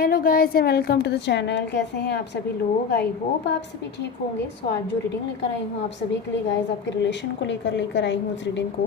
Hello guys and welcome to the channel. कैसे हैं आप सभी लोग? आई होप आप सभी ठीक होंगे। सो आज जो रीडिंग लेकर आई हूँ आप सभी के लिए गाइस, आपके रिलेशन को लेकर आई हूँ उस रीडिंग को।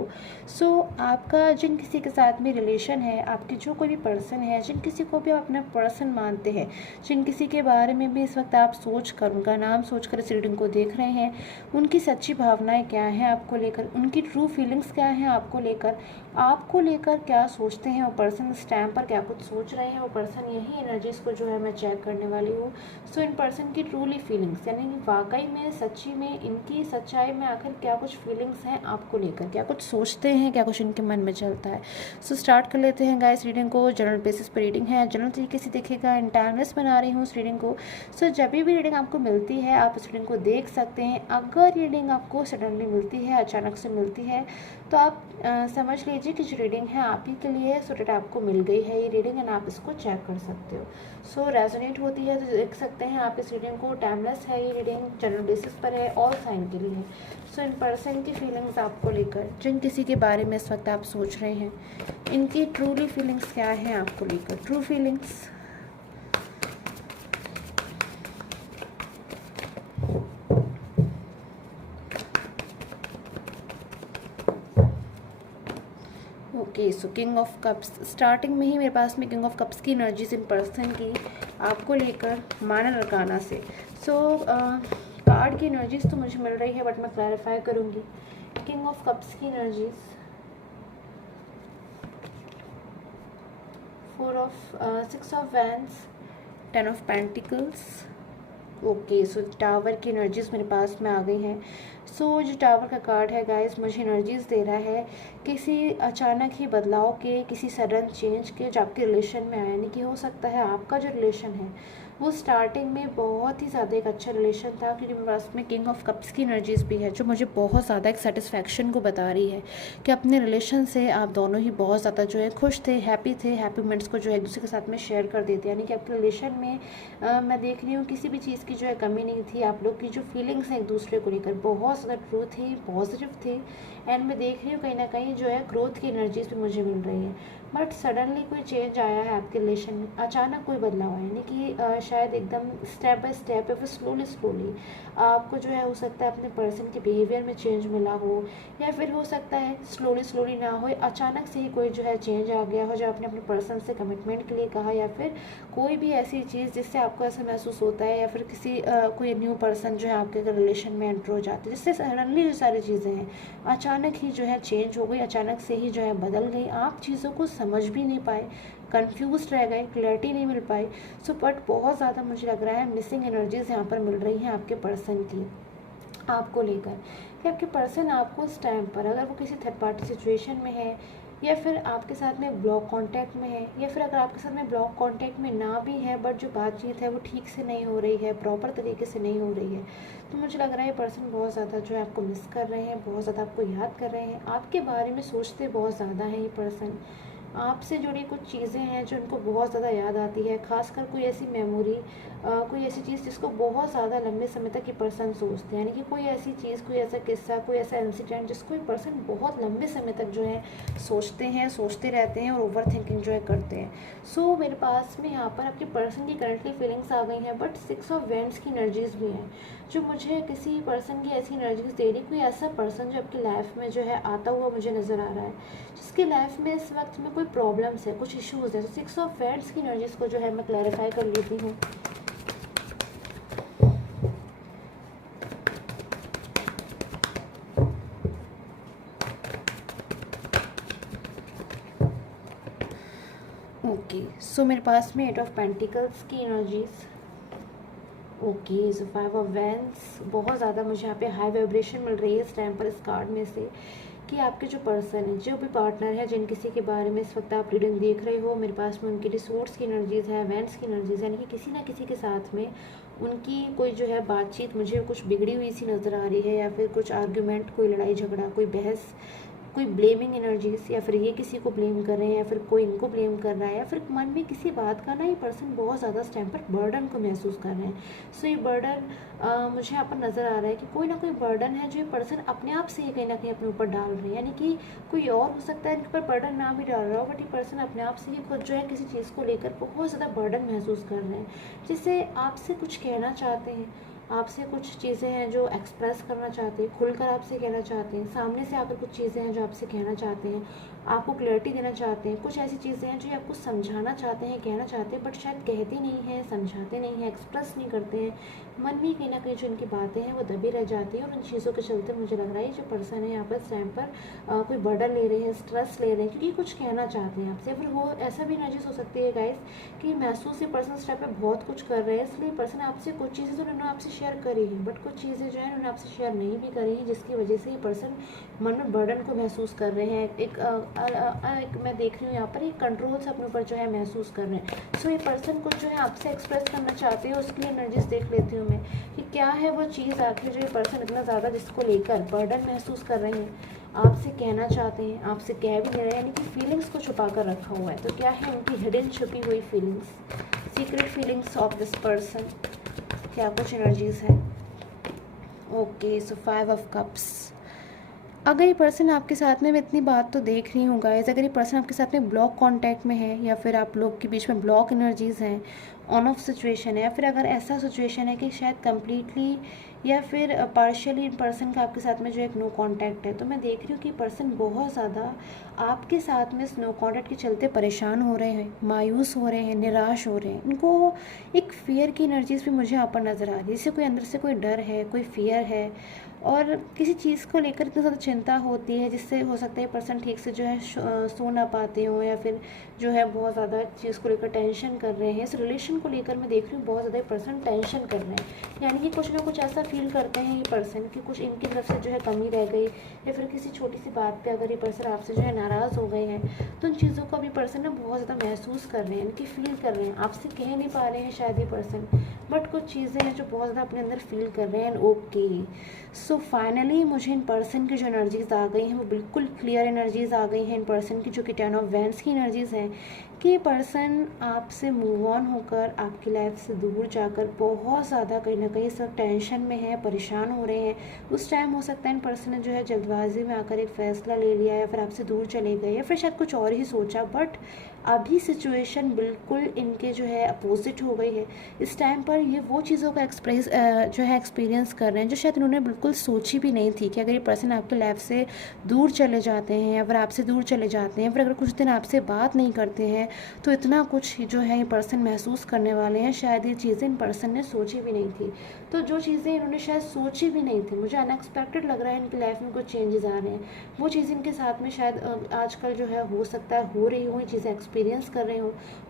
आपका जिन किसी के साथ में रिलेशन है, आपकी जो कोई भी पर्सन है, जिन किसी को भी आप अपना पर्सन मानते हैं, जिन किसी के बारे में भी इस वक्त आप सोच कर, उनका नाम सोच कर इस रीडिंग को देख रहे हैं, उनकी सच्ची भावनाएँ क्या हैं आपको लेकर, उनकी ट्रू फीलिंग्स क्या हैं आपको लेकर क्या सोचते हैं वो पर्सन, इस टाइम पर क्या कुछ सोच रहे हैं वो पर्सन, यही एनर्जीज को जो है मैं चेक करने वाली हूँ। इन पर्सन की ट्रूली फीलिंग्स, यानी कि वाकई में सच्ची में इनकी सच्चाई में आखिर क्या कुछ फीलिंग्स हैं आपको लेकर, क्या कुछ सोचते हैं, क्या कुछ इनके मन में चलता है। स्टार्ट कर लेते हैं गाइस रीडिंग को। जनरल बेसिस पर रीडिंग है, जनरल तरीके से देखिएगा, इन टाइमलेस बना रही हूँ इस रीडिंग को। जब भी रीडिंग आपको मिलती है आप इस रीडिंग को देख सकते हैं। अगर रीडिंग आपको सडनली मिलती है, अचानक से मिलती है, तो आप समझ लीजिए कि जो रीडिंग है आप ही के लिए सो डेट आपको मिल गई है ये रीडिंग, एंड आप इसको चेक कर सकते हो। रेजोनेट होती है तो देख सकते हैं आप इस रीडिंग को। टाइमलेस है ये रीडिंग, जनरल बेसिस पर है, ऑल साइन के लिए है। इन पर्सन की फीलिंग्स आपको लेकर, जिन किसी के बारे में इस वक्त आप सोच रहे हैं, इनकी ट्रूली फीलिंग्स क्या हैं आपको लेकर, true feelings. Okay, king of cups starting में ही मेरे पास में किंग ऑफ कप्स की एनर्जीज इन पर्सन की आपको लेकर मानर अरकाना से। कार्ड की एनर्जीज तो मुझे मिल रही है, बट मैं क्लैरिफाई करूँगी। किंग ऑफ कप्स की energies, 6 of wands, 10 of pentacles. Okay, tower की एनर्जीज मेरे पास में आ गई हैं। जो टावर का कार्ड है गाइस, मुझे एनर्जीज दे रहा है किसी अचानक ही बदलाव के, किसी सडन चेंज के जो आपके रिलेशन में आया। यानी कि हो सकता है आपका जो रिलेशन है वो स्टार्टिंग में बहुत ही ज़्यादा एक अच्छा रिलेशन था, क्योंकि मेरे पास में किंग ऑफ कप्स की एनर्जीज भी है, जो मुझे बहुत ज़्यादा एक सेटिस्फैक्शन को बता रही है कि अपने रिलेशन से आप दोनों ही बहुत ज़्यादा जो है खुश थे, हैप्पी मोमेंट्स को जो है एक दूसरे के साथ में शेयर कर देते। यानी कि आपके रिलेशन में मैं देख रही हूँ किसी भी चीज़ की जो है कमी नहीं थी। आप लोग की जो फीलिंग्स हैं एक दूसरे को लेकर बहुत ज़्यादा ट्रू थी, पॉजिटिव थी। एंड मैं देख रही हूँ कहीं ना कहीं जो है ग्रोथ की एनर्जीज भी मुझे मिल रही है। बट सडनली कोई चेंज आया है आपके रिलेशन में, अचानक कोई बदलाव आया, यानी कि शायद एकदम स्टेप बाय स्टेप या फिर स्लोली आपको जो है हो सकता है अपने पर्सन के बिहेवियर में चेंज मिला हो, या फिर हो सकता है स्लोली ना हो, अचानक से ही कोई जो है चेंज आ गया हो, जो आपने अपने पर्सन से कमिटमेंट के लिए कहा, या फिर कोई भी ऐसी चीज़ जिससे आपको ऐसा महसूस होता है, या फिर कोई न्यू पर्सन जो है आपके रिलेशन में एंटर हो जाते हैं, जिससे सडनली जो सारी चीज़ें हैं अचानक ही जो है चेंज हो गई, अचानक से ही जो है बदल गई। आप चीज़ों को समझ भी नहीं पाए, कंफ्यूज रह गए, क्लैरिटी नहीं मिल पाई। बट बहुत ज़्यादा मुझे लग रहा है मिसिंग एनर्जीज यहाँ पर मिल रही हैं आपके पर्सन की आपको लेकर, कि आपके पर्सन आपको इस टाइम पर, अगर वो किसी थर्ड पार्टी सिचुएशन में है, या फिर आपके साथ में ब्लॉक कांटेक्ट में है, या फिर अगर आपके साथ में ब्लॉक कांटेक्ट में ना भी है, बट जो बातचीत है वो ठीक से नहीं हो रही है, प्रॉपर तरीके से नहीं हो रही है, तो मुझे लग रहा है ये पर्सन बहुत ज़्यादा जो है आपको मिस कर रहे हैं, बहुत ज़्यादा आपको याद कर रहे हैं, आपके बारे में सोचते बहुत ज़्यादा हैं ये पर्सन। आपसे जुड़ी कुछ चीज़ें हैं जो उनको बहुत ज़्यादा याद आती है, खासकर कोई ऐसी मेमोरी, कोई ऐसी चीज़ जिसको बहुत ज़्यादा लंबे समय तक ये पर्सन सोचते हैं। यानी कि कोई ऐसी चीज़, कोई ऐसा किस्सा, कोई ऐसा इंसिडेंट जिसको ये पर्सन बहुत लंबे समय तक जो है सोचते रहते हैं और ओवर थिंकिंग जो है करते हैं। मेरे पास में यहाँ पर आपके पर्सन की करंटली फीलिंग्स आ गई हैं, बट 6 ऑफ वैंड्स की एनर्जीज भी हैं, जो मुझे किसी पर्सन की ऐसी एनर्जीज दे रही, कोई ऐसा पर्सन जो आपकी लाइफ में जो है आता हुआ मुझे नज़र आ रहा है, जिसकी लाइफ में इस वक्त में कोई प्रॉब्लम्स है, कुछ इश्यूज़ है। 6 ऑफ वैंड्स की एनर्जीज को जो है मैं क्लैरिफाई कर लेती हूँ। ओके, मेरे पास में 8 ऑफ पेंटिकल्स की एनर्जीज। ओके, 5 ऑफ वैंड्स, बहुत ज़्यादा मुझे यहाँ पे हाई वाइब्रेशन मिल रही है इस टाइम पर इस कार्ड में से, कि आपके जो पर्सन है, जो भी पार्टनर है, जिन किसी के बारे में इस वक्त आप रीडिंग देख रहे हो, मेरे पास में उनकी रिसोर्स की एनर्जीज़ है, वैंड्स की एनर्जीज़, यानी कि किसी ना किसी के साथ में उनकी कोई जो है बातचीत मुझे कुछ बिगड़ी हुई सी नज़र आ रही है, या फिर कुछ आर्ग्यूमेंट, कोई लड़ाई झगड़ा, कोई बहस, कोई ब्लेमिंग एनर्जीज, या फिर ये किसी को ब्लेम कर रहे हैं, या फिर कोई इनको ब्लेम कर रहा है, या फिर मन में किसी बात का ना ये पर्सन बहुत ज़्यादा इस टाइम पर बर्डन को महसूस कर रहे हैं। सो ये बर्डन मुझे यहाँ पर नज़र आ रहा है कि कोई ना कोई बर्डन है जो ये पर्सन अपने आप से ही कहीं ना कहीं अपने ऊपर डाल रहे हैं, यानी कि कोई और हो सकता है इनके ऊपर बर्डन ना भी डाल रहा हो, बट ये पर्सन अपने आप से ही खुद जो है किसी चीज़ को लेकर बहुत ज़्यादा बर्डन महसूस कर रहे हैं, जिससे आपसे कुछ कहना चाहते हैं, आपसे कुछ चीज़ें हैं जो एक्सप्रेस करना चाहते हैं, खुलकर आपसे कहना चाहते हैं, सामने से आकर कुछ चीज़ें हैं जो आपसे कहना चाहते हैं, आपको क्लैरिटी देना चाहते हैं, कुछ ऐसी चीज़ें हैं जो आपको समझाना चाहते हैं, कहना चाहते हैं, बट शायद कहते नहीं हैं, समझाते नहीं हैं, एक्सप्रेस नहीं करते हैं, मन में कहीं ना कहीं जो इनकी बातें हैं वो दबी रह जाती है। और उन चीज़ों के चलते मुझे लग रहा है जो पर्सन है यहाँ पर इस टाइम पर कोई बर्डन ले रहे हैं, स्ट्रेस ले रहे हैं, क्योंकि कुछ कहना चाहते हैं आपसे। फिर वो ऐसा भी एनर्जीज हो सकती है गाइस कि महसूस ये पर्सन इस टाइम पर बहुत कुछ कर रहे हैं, इसलिए पर्सन आपसे कुछ चीज़ें तो उन्होंने आपसे शेयर करी हैं, बट कुछ चीज़ें जो है उन्होंने आपसे शेयर नहीं भी करी हैं, जिसकी वजह से ये पर्सन मन में बर्डन को महसूस कर रहे हैं। एक मैं देख रही हूँ यहाँ पर एक कंट्रोल से अपने ऊपर जो है महसूस कर रहे हैं। सो ये पर्सन कुछ जो है आपसे एक्सप्रेस करना चाहते हैं, उसके लिए एनर्जीज देख लेती हूँ मैं कि क्या है वो चीज़ आखिर जो ये पर्सन इतना ज़्यादा जिसको लेकर बर्डन महसूस कर रहे हैं, आपसे कहना चाहते हैं, आपसे कह भी नहीं रहे, यानी कि फीलिंग्स को छुपा कर रखा हुआ है। तो क्या है उनकी हिडन छुपी हुई feelings, secret feelings of this person, क्या कुछ एनर्जीज है। Okay, so 5 of cups. अगर ये पर्सन आपके साथ में, मैं इतनी बात तो देख रही हूँ गाइस, अगर ये पर्सन आपके साथ में ब्लॉक कांटेक्ट में है, या फिर आप लोग के बीच में ब्लॉक एनर्जीज़ हैं, ऑन ऑफ सिचुएशन है, या फिर अगर ऐसा सिचुएशन है कि शायद कम्प्लीटली या फिर पार्शियली पर्सन का आपके साथ में जो एक नो कांटेक्ट है, तो मैं देख रही हूँ कि पर्सन बहुत ज़्यादा आपके साथ में इस नो कांटेक्ट के चलते परेशान हो रहे हैं, मायूस हो रहे हैं, निराश हो रहे हैं। इनको एक फ़ियर की एनर्जीज़ भी मुझे यहाँ पर नज़र आ रही है, जैसे कोई अंदर से कोई डर है, कोई फ़ियर है, और किसी चीज़ को लेकर इतनी ज़्यादा चिंता होती है, जिससे हो सकता है पर्सन ठीक से जो है सो ना पाते हो, या फिर जो है बहुत ज़्यादा चीज़ को लेकर टेंशन कर रहे हैं। इस रिलेशन को लेकर मैं देख रही हूँ बहुत ज़्यादा पर्सन टेंशन कर रहे हैं, यानी कि कुछ ना कुछ ऐसा फील करते हैं ये पर्सन कि कुछ इनकी तरफ से जो है कमी रह गई, या फिर किसी छोटी सी बात पे अगर ये पर्सन आपसे जो है नाराज़ हो गए हैं, तो उन चीज़ों को अभी पर्सन ना बहुत ज़्यादा महसूस कर रहे हैं, इनकी फील कर रहे हैं, आपसे कह नहीं पा रहे हैं शायद ये पर्सन, बट कुछ चीज़ें हैं जो बहुत ज़्यादा अपने अंदर फील कर रहे हैं। ओके, सो फाइनली मुझे इन पर्सन की जो एनर्जीज़ आ गई हैं वो बिल्कुल क्लियर एनर्जीज़ आ गई हैं इन पर्सन की, जो कि 10 ऑफ वैंड्स की एनर्जीज़ हैं कि ये पर्सन आपसे मूव ऑन होकर आपकी लाइफ से दूर जाकर बहुत ज़्यादा कहीं ना कहीं इस वक्त टेंशन में है, परेशान हो रहे हैं। उस टाइम हो सकता है इन पर्सन ने जो है जल्दबाजी में आकर एक फ़ैसला ले लिया, या फिर आपसे दूर चले गए, या फिर शायद कुछ और ही सोचा, बट अभी सिचुएशन बिल्कुल इनके जो है अपोजिट हो गई है। इस टाइम पर ये वो चीज़ों का जो है एक्सपीरियंस कर रहे हैं जो शायद इन्होंने बिल्कुल सोची भी नहीं थी, कि अगर ये पर्सन आपके लाइफ से दूर चले जाते हैं, या फिर आपसे दूर चले जाते हैं, फिर अगर कुछ दिन आपसे बात नहीं करते हैं, तो इतना कुछ जो है ये पर्सन महसूस करने वाले हैं। शायद ये चीज़ें इन पर्सन ने सोची भी नहीं थी, तो जो चीज़ें इन्होंने शायद सोची भी नहीं थी, मुझे अनएक्सपेक्टेड लग रहा है इनकी लाइफ में कुछ चेंजेस आ रहे हैं, वो चीज़ इनके साथ में शायद आजकल जो है हो सकता है हो रही हो, ये चीज़ें एक्सपीरियंस कर रहे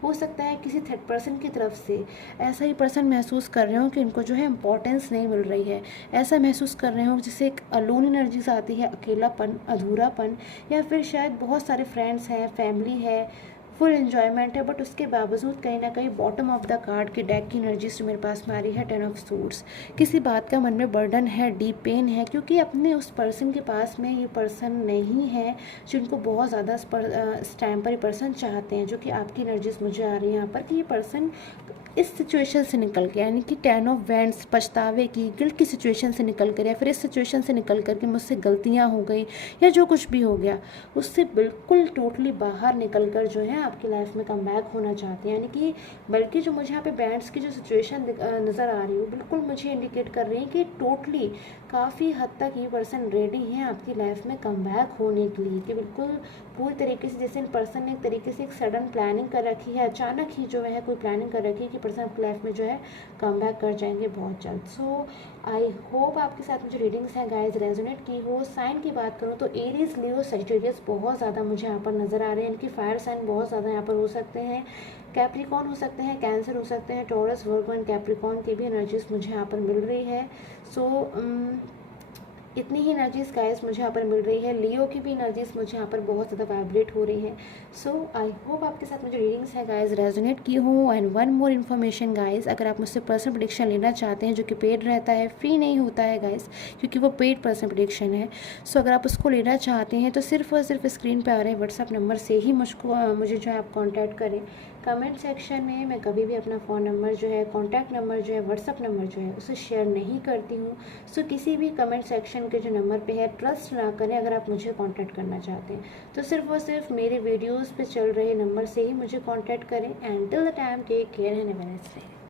हो सकता है किसी थर्ड पर्सन की तरफ से ऐसा ही पर्सन महसूस कर रहे हो कि इनको जो है इंपॉर्टेंस नहीं मिल रही है, ऐसा महसूस कर रहे हो जिससे एक अलोन एनर्जीज आती है, अकेलापन, अधूरापन, या फिर शायद बहुत सारे फ्रेंड्स हैं, फैमिली है, फुल एन्जॉयमेंट है, बट उसके बावजूद कहीं ना कहीं बॉटम ऑफ द कार्ड के डेक की एनर्जीज जो मेरे पास में आ रही है 10 ऑफ सूट्स, किसी बात का मन में बर्डन है, डीप पेन है, क्योंकि अपने उस पर्सन के पास में ये पर्सन नहीं है जिनको बहुत ज़्यादा इस टाइम पर ये पर्सन चाहते हैं, जो कि आपकी एनर्जीज मुझे आ रही है यहाँ पर कि ये पर्सन इस सिचुएशन से निकल के, यानी कि 10 ऑफ वैंड्स, पछतावे की, गिल्ट की सिचुएशन से निकल कर, या फिर इस सिचुएशन से निकल कर के मुझसे गलतियाँ हो गई या जो कुछ भी हो गया उससे बिल्कुल टोटली बाहर निकल कर जो है आपकी लाइफ में कम बैक होना चाहते हैं। यानी कि बल्कि जो मुझे यहाँ पे बैंड्स की जो सिचुएशन नज़र आ रही है बिल्कुल मुझे इंडिकेट कर रही है कि टोटली काफ़ी हद तक ये पर्सन रेडी है आपकी लाइफ में कम बैक होने के लिए, कि बिल्कुल पूरी तरीके से, जैसे इन पर्सन ने एक तरीके से एक सडन प्लानिंग कर रखी है, अचानक ही जो है कोई प्लानिंग कर रखी है कि पर्सन आपकी लाइफ में जो है कम बैक कर जाएंगे बहुत जल्द। सो आई होप आपके साथ मुझे रीडिंग्स हैं गाइज रेजोनेट की हो। साइन की बात करूँ तो एरीज, लियो, सजिटेरियस बहुत ज़्यादा मुझे यहाँ पर नज़र आ रहे हैं, इनकी फायर साइन बहुत ज़्यादा यहाँ पर हो सकते हैं, कैप्रिकॉन हो सकते हैं, कैंसर हो सकते हैं, टॉरस, वर्गो एंड कैप्रिकॉन की भी एनर्जीज मुझे यहाँ पर मिल रही है। सो इतनी ही एनर्जीज गाइस मुझे यहाँ पर मिल रही है। लियो की भी एनर्जीज मुझे यहाँ पर बहुत ज़्यादा वाइब्रेट हो रही है। सो आई होप आपके साथ मुझे रीडिंग्स है गाइस रेजोनेट की हो। And one more information guys, अगर आप मुझसे पर्सनल प्रेडिक्शन लेना चाहते हैं जो कि पेड रहता है, फ्री नहीं होता है गाइस, क्योंकि वो पेड पर्सनल प्रेडिक्शन है। सो अगर आप उसको लेना चाहते हैं तो सिर्फ और सिर्फ स्क्रीन पर आ रहे व्हाट्सअप नंबर से ही मुझे जो है आप कॉन्टैक्ट करें। कमेंट सेक्शन में मैं कभी भी अपना फ़ोन नंबर जो है, कॉन्टैक्ट नंबर जो है, व्हाट्सअप नंबर जो है उसे शेयर नहीं करती हूँ। सो किसी भी कमेंट सेक्शन के जो नंबर पे है ट्रस्ट ना करें अगर आप मुझे कांटेक्ट करना चाहते हैं। तो सिर्फ और सिर्फ मेरे वीडियोस पे चल रहे नंबर से ही मुझे कांटेक्ट करें। And till the time take care and have a nice day.